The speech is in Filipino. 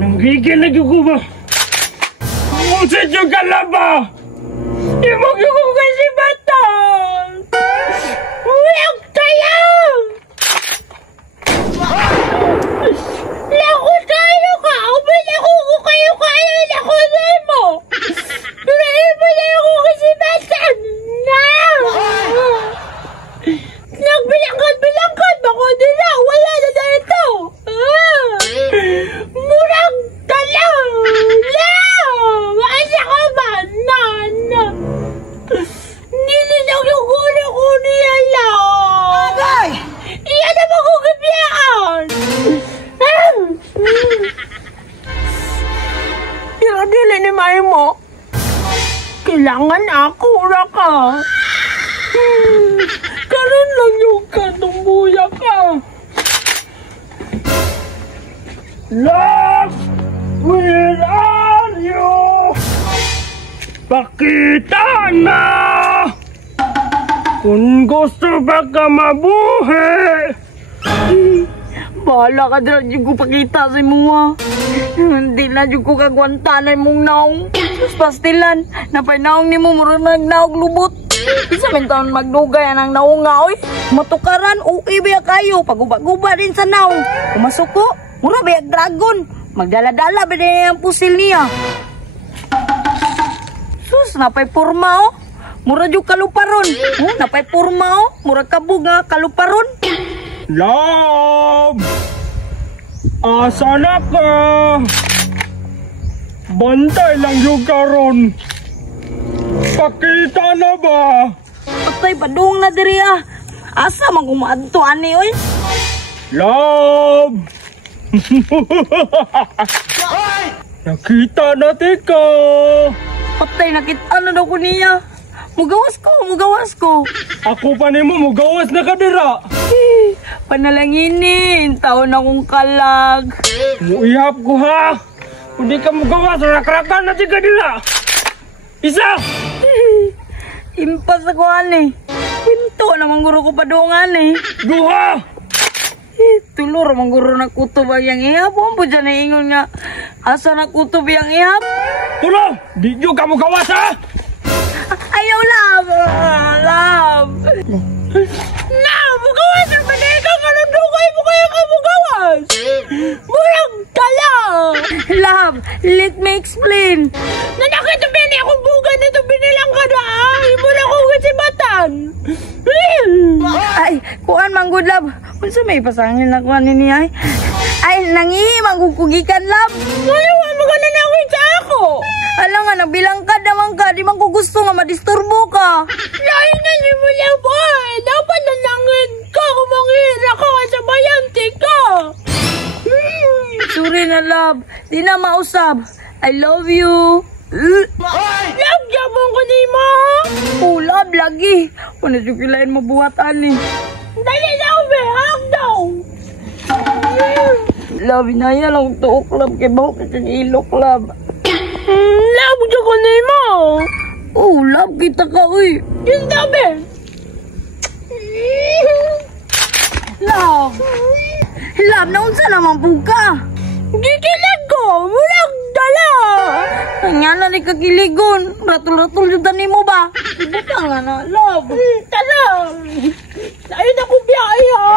Nanggigil na ko ba? Musit yung kalaba! Imog yung kasi batang! Uyag tayo! Lakot kayo ka! Ubin ako ko kayo lakot mo! Ulayin mo na ako kasi batang! Nagbilangkad! Bako nila! Wala na dito! Murang talaw! Maasa ka ba? Nilinaw yung gulo ko niya lang! Agay! Iyan na magugabiyaan! Dili ni May mo. Kailangan ako na ka. Karoon lang yung katumbuya ka. Love, where are you? Pakita na! Kung gusto ba ka mabuhay. Bahala ka dyan, yung ko pakita sa mga. Hindi na yung ko kagwantanay mong naong. Pastilan, napay naong ni mo, murang nagnaog lubot. Isa min taon magdugay ang naong nga, oy. Matukaran, uwi ba kayo, paguba-guba din sa naong. Kumasuko, mura ba dragon. Magdala-dala ba din ang pusil niya. Sus, napay porma, oh. Mura yung kaluparon. Napay porma, oh. Mura kabog nga kaluparon. Love! Asa na ka? Bantay lang yung karon. Pakita na ba? Patay, padung na diri ah. Asa man kumaadto ani oy? Love! Nakita natin ka. Patay, nakita na daw ko niya. Mugawas ko. Ako pa nimo, mugawas na kadira. Panalanginin, taon akong kalag. Muihap ko ha. Hindi ka mugawas, rakrakan na si kadira. Isa! Impas ako ani. Pinto naman guro ko padungan eh. Duha! Tulor naman guro na kutob ang ihap. Ang po dyan na ingon nga. Asa na kutob ang ihap? Tulor! Di nyo ka mugawas ha! Ayaw, love! Love! Mugawas! Ang panikang kalundugay mo kayo ka mugawas! Murang tala! Love, let me explain. Nanakit ang bini akong bugan na ito binilang ka na ay! Mula kong kasibatan! Ay, kuan man good, love. Kung sa may pasangin na kuan ni ay. Ay, nangihimang kukugikan, love. Ayaw, magalan na sa ako! Alam nga, nabilang ka naman ka. Di man ko gusto nga madisturbo ka. Lain na si mo lang, boy. Dapat nanangin ka kung manghira ka sa bayanti ka. Sorry na, love. Di na mausap. I love you. Love, yabang ko ni mo. Oh, love, lagi. Kung nasukilain mo buhatan eh. Dali daw, be. Hug daw. Love, inaya lang ito, love. Kaya ba ko ilok, love. Love, dyan ko na mo. Oh, love kita ka, uy. Yun sabi. Love. Love, naunsa naman po ka. Gikilig ko. Walang dala. Nga na ni kagiligon. Ratul-ratul yung tani mo ba? Buta nga na, love. Tala. Ayun ako biyahe, ha?